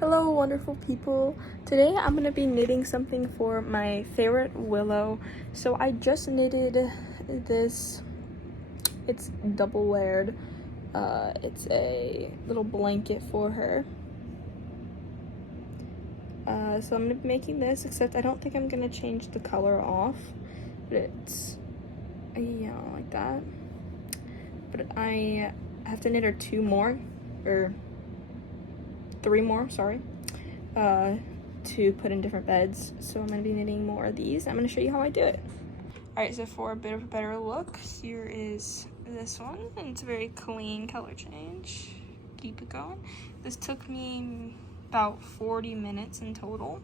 Hello, wonderful people. Today I'm going to be knitting something for my favorite Willow. So I just knitted this. It's double layered. It's a little blanket for her. So I'm going to be making this, except I don't think I'm going to change the color off. But it's, like that. But I have to knit her three more, sorry, to put in different beds. So I'm going to be knitting more of these. I'm going to show you how I do it. Alright, so for a bit of a better look, here is this one, and it's a very clean color change. Keep it going. This took me about 40 minutes in total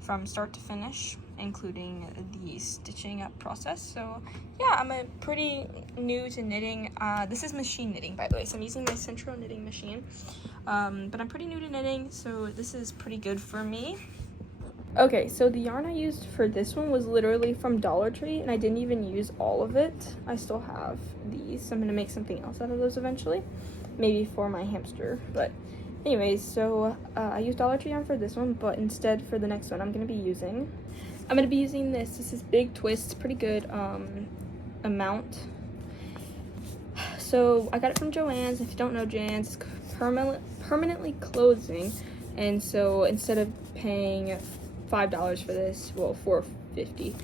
from start to finish, including the stitching up process. So yeah, I'm pretty new to knitting. This is machine knitting, by the way, so I'm using my central knitting machine. But I'm pretty new to knitting, so this is pretty good for me. Okay, so the yarn I used for this one was literally from Dollar Tree, and I didn't even use all of it. I still have these, so I'm gonna make something else out of those eventually, maybe for my hamster. But anyways, so I used Dollar Tree yarn for this one, but instead for the next one I'm gonna be using this. This is Big Twist, pretty good amount. So I got it from Joann's. If you don't know, Joann's is permanently closing, and so instead of paying $5 for this, well, $4.50,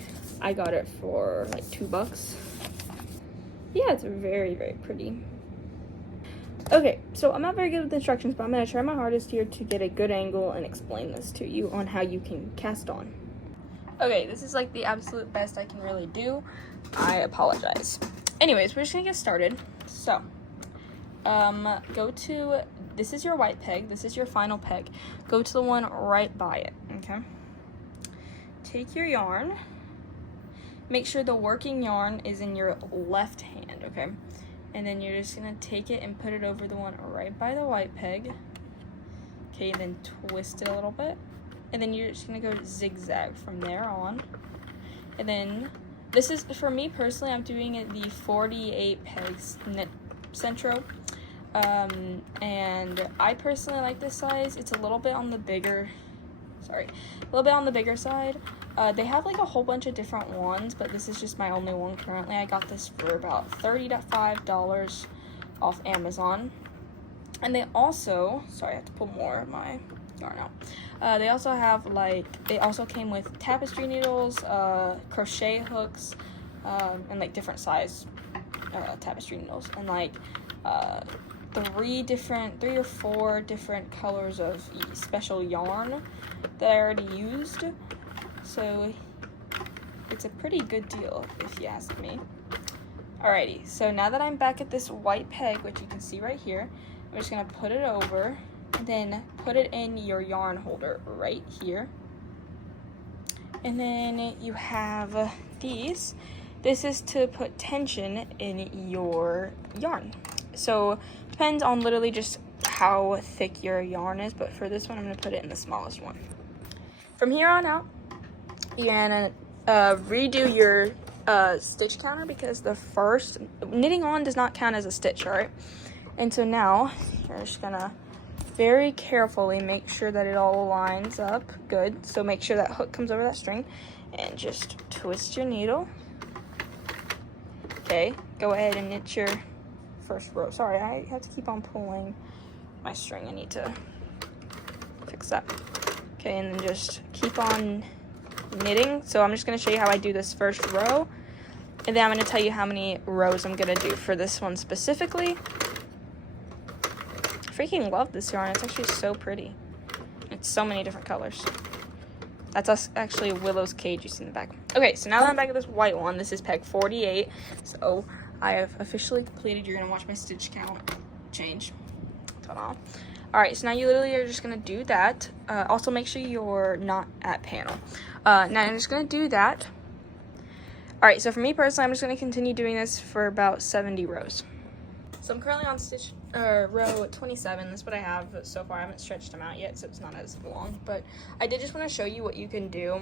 I got it for like $2. Yeah, it's very, very pretty. Okay, so I'm not very good with instructions, but I'm gonna try my hardest here to get a good angle and explain this to you on how you can cast on. Okay, this is like the absolute best I can really do. I apologize. Anyways, we're just gonna get started. So, this is your white peg, this is your final peg. Go to the one right by it, okay? Take your yarn. Make sure the working yarn is in your left hand, okay? And then you're just gonna take it and put it over the one right by the white peg. Okay, and then twist it a little bit. And then you're just gonna go zigzag from there on. And then, this is, for me personally, I'm doing it the 48 pegs knit centro. And I personally like this size. It's a little bit on the bigger side. They have like a whole bunch of different ones, but this is just my only one currently. I got this for about $35 off Amazon. And they also, sorry, I have to pull more of my yarn out. They also have they also came with tapestry needles, crochet hooks, and like different size tapestry needles, and like three or four different colors of special yarn that I already used. So it's a pretty good deal if you ask me. Alrighty, so now that I'm back at this white peg, which you can see right here, I'm just gonna put it over and then put it in your yarn holder right here. And then you have these. This is to put tension in your yarn. So depends on literally just how thick your yarn is, but for this one I'm gonna put it in the smallest one. From here on out, you're gonna redo your stitch counter, because the first knitting on does not count as a stitch, all right? And so now you're just gonna very carefully make sure that it all lines up good. So make sure that hook comes over that string and just twist your needle. Okay, go ahead and knit your first row. Sorry, I have to keep on pulling my string. I need to fix that. Okay, and then just keep on knitting. So I'm just going to show you how I do this first row, and then I'm going to tell you how many rows I'm going to do for this one specifically. I freaking love this yarn. It's actually so pretty. It's so many different colors. That's actually Willow's cage you see in the back. Okay, so now that I'm back at this white one, this is peg 48. So I have officially completed. You're going to watch my stitch count change. Ta-da. Alright, so now you literally are just going to do that. Also, make sure you're not at panel. Now I'm just going to do that. Alright, so for me personally, I'm just going to continue doing this for about 70 rows. So I'm currently on row 27. That's what I have so far. I haven't stretched them out yet, so it's not as long. But I did just want to show you what you can do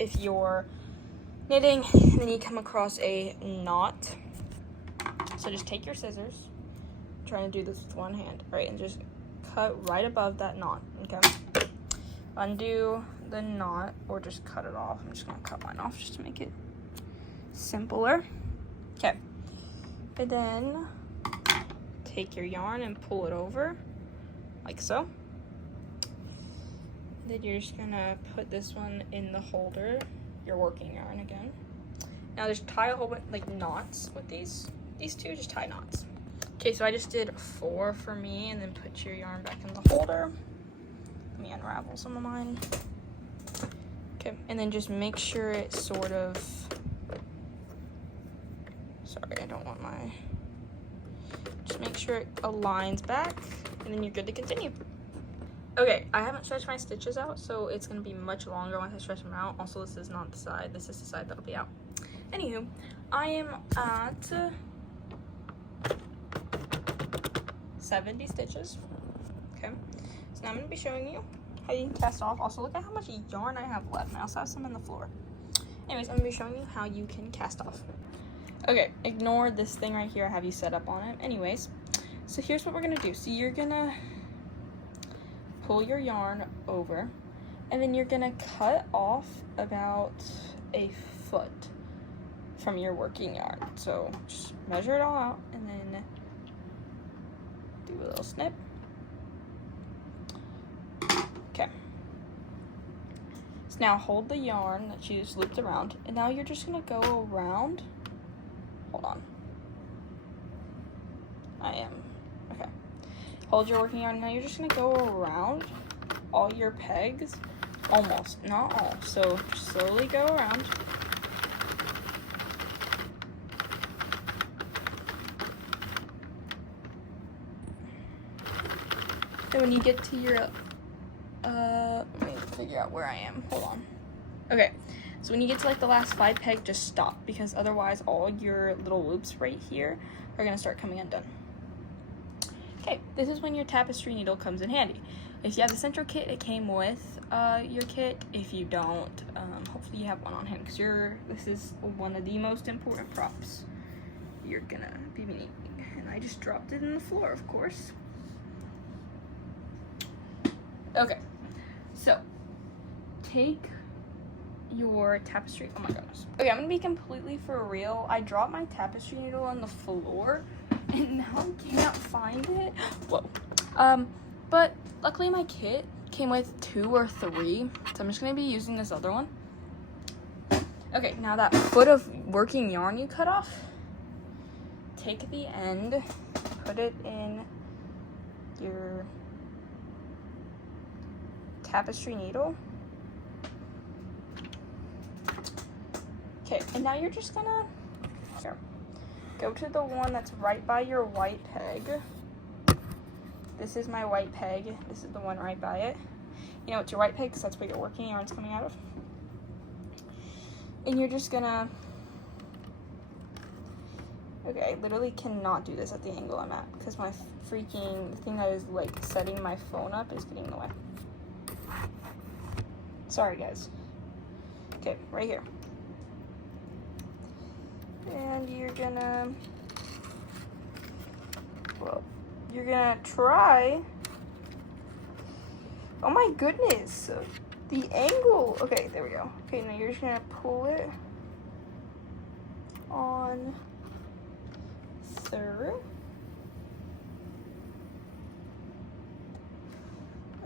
if you're knitting and then you come across a knot. So just take your scissors. I'm trying to do this with one hand. All right, and just cut right above that knot, okay? Undo the knot or just cut it off. I'm just gonna cut mine off just to make it simpler. Okay, and then take your yarn and pull it over like so. Then you're just gonna put this one in the holder, your working yarn again. Now just tie a whole bunch like knots with these two, just tie knots. Okay, so I just did 4 for me, and then put your yarn back in the holder. Let me unravel some of mine. Okay, and then just make sure it sort of, sorry, I don't want my, just make sure it aligns back, and then you're good to continue. Okay, I haven't stretched my stitches out, so it's gonna be much longer once I stretch them out. Also, this is not the side, this is the side that'll be out. Anywho, I am at 70 stitches. Okay, so now I'm gonna be showing you how you can cast off. Also, look at how much yarn I have left. I also have some in the floor. Anyways, I'm gonna be showing you how you can cast off. Okay, ignore this thing right here I have you set up on it. Anyways, so here's what we're gonna do. So you're gonna pull your yarn over, and then you're gonna cut off about a foot from your working yarn. So just measure it all out and then do a little snip. Okay. So now hold the yarn that you just looped around, and now you're just gonna go around. Hold on. Okay. Hold your working yarn. Now you're just gonna go around all your pegs, almost, not all. So slowly go around. And when you get to your, let me figure out where I am. Hold on. Okay, so when you get to like the last 5 peg, just stop, because otherwise all your little loops right here are gonna start coming undone. Okay, this is when your tapestry needle comes in handy. If you have the central kit, it came with your kit. If you don't, hopefully you have one on hand, because this is one of the most important props you're gonna be needing. And I just dropped it in the floor, of course. Okay, so take your tapestry. Oh my goodness. Okay, I'm gonna be completely for real. I dropped my tapestry needle on the floor, and now I can't find it. Whoa. But luckily my kit came with 2 or 3, so I'm just gonna be using this other one. Okay, now that foot of working yarn you cut off, take the end, put it in your tapestry needle. Okay, and now you're just gonna go to the one that's right by your white peg. This is my white peg. This is the one right by it. You know, it's your white peg because that's where your working yarn's coming out of. And you're just gonna, okay, I literally cannot do this at the angle I'm at because my freaking thing that is like setting my phone up is getting in the way. Sorry guys. Okay, right here. And you're gonna, well, you're gonna try, oh my goodness, the angle, okay, there we go. Okay, now you're just gonna pull it on through.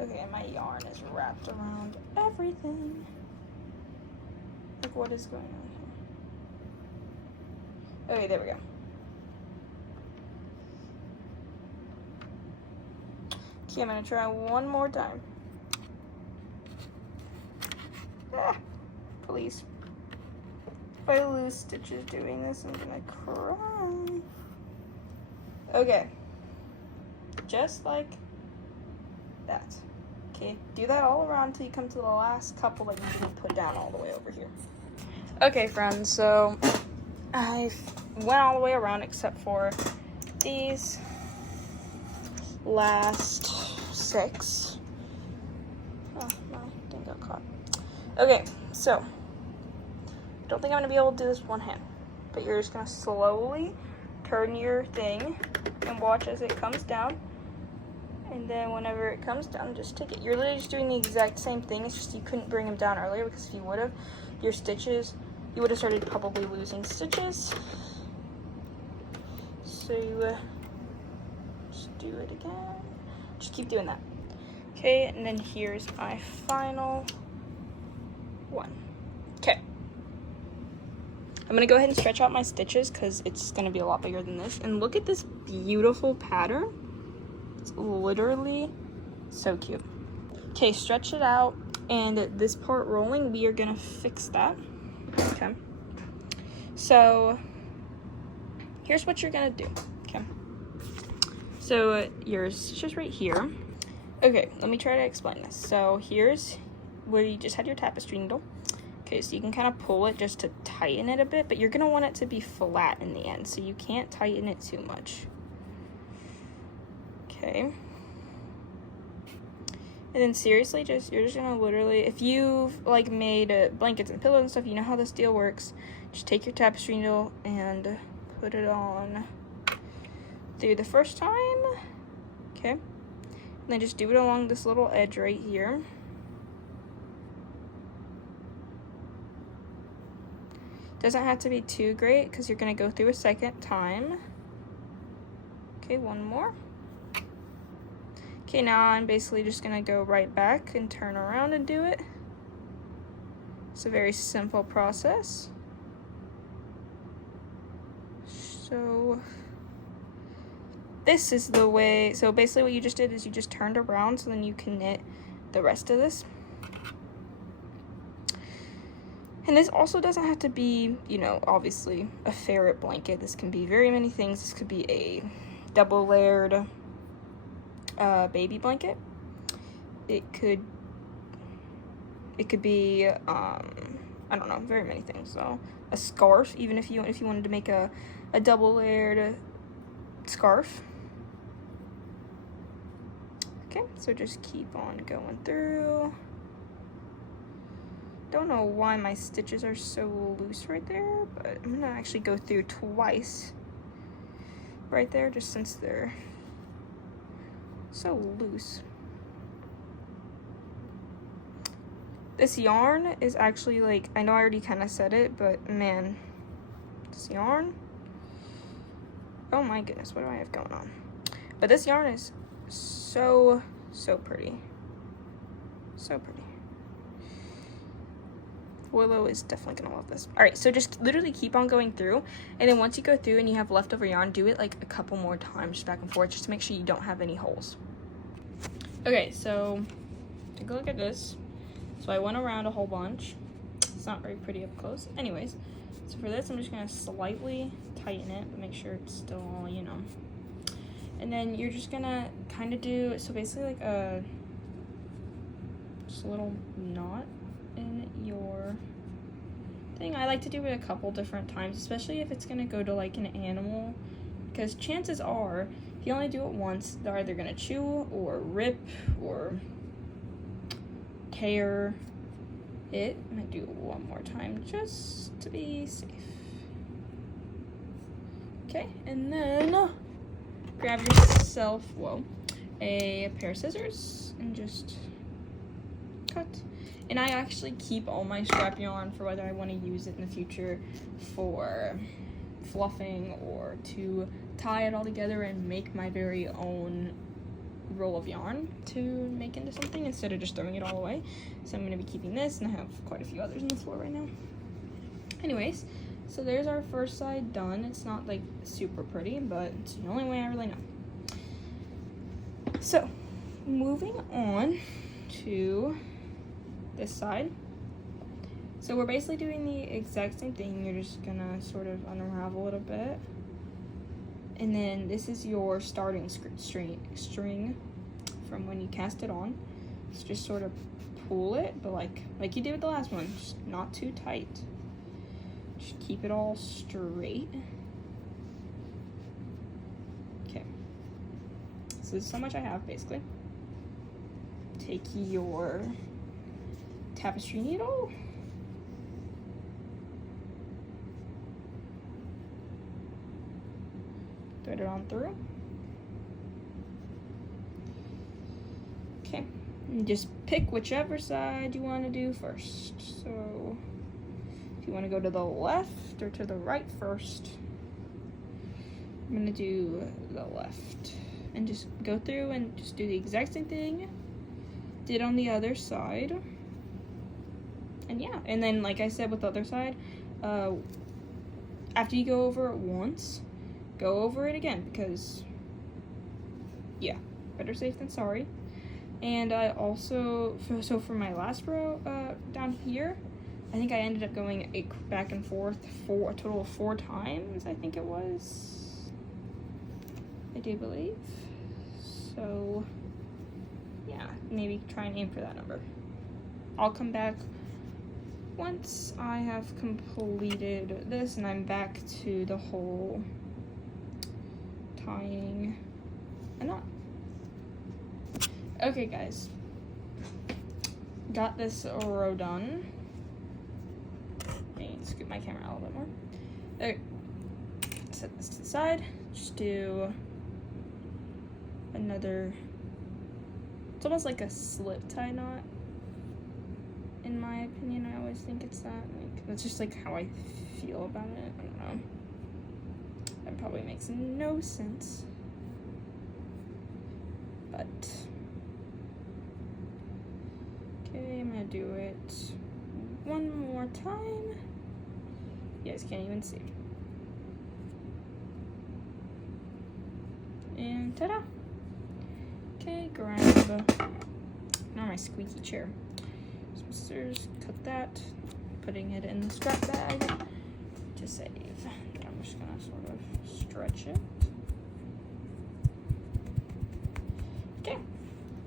Okay, my yarn is wrapped around everything. Like, what is going on here? Okay, there we go. Okay, I'm gonna try one more time. Ah, please. If I lose stitches doing this, I'm gonna cry. Okay. Just like that. Okay, do that all around until you come to the last couple that you didn't put down all the way over here. Okay, friends, so I went all the way around except for these last 6. Oh, my thing got caught. Okay, so don't think I'm gonna be able to do this with one hand, but you're just gonna slowly turn your thing and watch as it comes down, And then whenever it comes down, just take it. You're literally just doing the exact same thing. It's just you couldn't bring them down earlier, because if you would have, your stitches, you would have started probably losing stitches. So just do it again. Just keep doing that. Okay, and then here's my final one. Okay. I'm gonna go ahead and stretch out my stitches because it's gonna be a lot bigger than this. And look at this beautiful pattern. It's literally so cute. Okay, stretch it out, and this part rolling, we are gonna fix that. Okay. So here's what you're gonna do. Okay. So your stitches right here. Okay, let me try to explain this. So here's where you just had your tapestry needle. Okay, so you can kind of pull it just to tighten it a bit, but you're gonna want it to be flat in the end, so you can't tighten it too much. Okay. And then seriously, you're just gonna literally, if you've like made blankets and pillows and stuff, you know how this deal works. Just take your tapestry needle and put it on through the first time. Okay. And then just do it along this little edge right here. Doesn't have to be too great because you're gonna go through a second time. Okay, one more. Okay, now I'm basically just gonna go right back and turn around and do it. It's a very simple process. So this is the way, so basically what you just did is you just turned around so then you can knit the rest of this. And this also doesn't have to be, you know, obviously a ferret blanket. This can be very many things. This could be a double layered baby blanket. It could be I don't know, very many things. So a scarf, even if you wanted to make a double layered scarf. Okay, so just keep on going through. Don't know why my stitches are so loose right there, but I'm gonna actually go through twice right there, just since they're so loose. This yarn is actually like, I know I already kind of said it, but man, this yarn, oh my goodness, what do I have going on? But this yarn is so pretty. So pretty. Willow is definitely gonna love this. All right, so just literally keep on going through, and then once you go through and you have leftover yarn, do it like a couple more times, just back and forth, just to make sure you don't have any holes. Okay, so take a look at this. So I went around a whole bunch. It's not very pretty up close. Anyways, so for this, I'm just gonna slightly tighten it, but make sure it's still all, you know. And then you're just gonna kind of do, so basically like just a little knot in your thing. I like to do it a couple different times, especially if it's gonna go to like an animal, because chances are if you only do it once, they're either gonna chew or rip or tear it. I'm gonna do it one more time just to be safe. Okay, and then grab yourself a pair of scissors and just cut. And I actually keep all my scrap yarn for whether I want to use it in the future for fluffing or to tie it all together and make my very own roll of yarn to make into something instead of just throwing it all away. So I'm going to be keeping this, and I have quite a few others on the floor right now. Anyways, so there's our first side done. It's not like super pretty, but it's the only way I really know. So moving on to this side. So we're basically doing the exact same thing. You're just gonna sort of unravel it a bit, and then this is your starting string from when you cast it on. So just sort of pull it, but like you did with the last one, just not too tight. Just keep it all straight. Okay, so this is how much I have basically. Take your tapestry needle, thread it on through, Okay, and just pick whichever side you want to do first. So if you want to go to the left or to the right first, I'm gonna do the left and just go through and just do the exact same thing did on the other side. And yeah, and then like I said with the other side, after you go over it once, go over it again, because yeah, better safe than sorry. And I also, so for my last row down here, I think I ended up going back and forth for a total of 4 times, I think it was, I do believe. So yeah, maybe try and aim for that number. I'll come back once I have completed this and I'm back to the whole tying a knot. Okay guys, got this row done. Let me scoot my camera out a little bit more. There, set this to the side. Just do another, it's almost like a slip tie knot. In my opinion, I always think it's that. Like, that's just like how I feel about it. I don't know. That probably makes no sense. But okay, I'm gonna do it one more time. You guys can't even see. And ta-da! Okay, grab now my squeaky chair. Some scissors, cut that, putting it in the scrap bag to save. I'm just gonna sort of stretch it. Okay,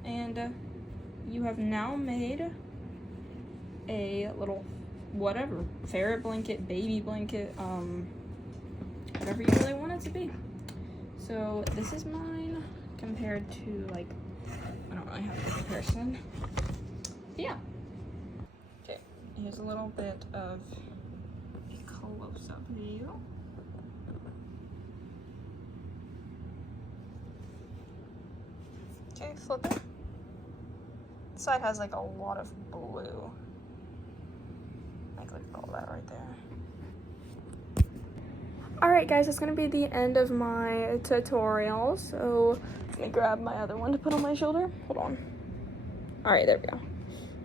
and you have now made a little whatever, ferret blanket, baby blanket, whatever you really want it to be. So this is mine compared to, like, I don't really have a comparison. But yeah. Okay, here's a little bit of a close-up view. Okay, flip it. This side has like a lot of blue. Like, look at all that right there. Alright guys, that's gonna be the end of my tutorial. So let me grab my other one to put on my shoulder. Hold on. Alright, there we go.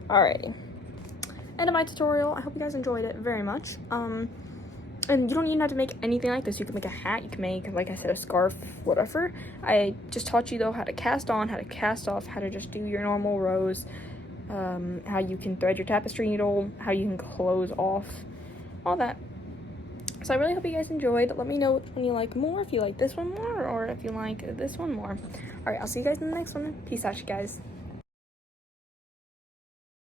Alrighty. End of my tutorial. I hope you guys enjoyed it very much. And you don't even have to make anything like this. You can make a hat, you can make, like I said, a scarf, whatever. I just taught you though how to cast on, how to cast off, how to just do your normal rows, how you can thread your tapestry needle, how you can close off, all that. So I really hope you guys enjoyed. Let me know which one you like more, if you like this one more, or if you like this one more. Alright, I'll see you guys in the next one. Peace out, you guys.